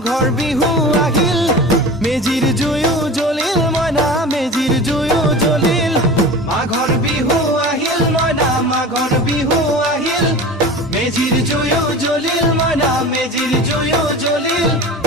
মাঘৰ বিহু আহিল মেজিৰ জুয়ো জ্বলিল মইনা মেজিৰ জুয়ো জ্বলিল মাঘৰ বিহু আহিল মইনা মাঘৰ বিহু আহিল মেজিৰ জুয়ো জ্বলিল মইনা মেজিৰ জুয়ো জ্বলিল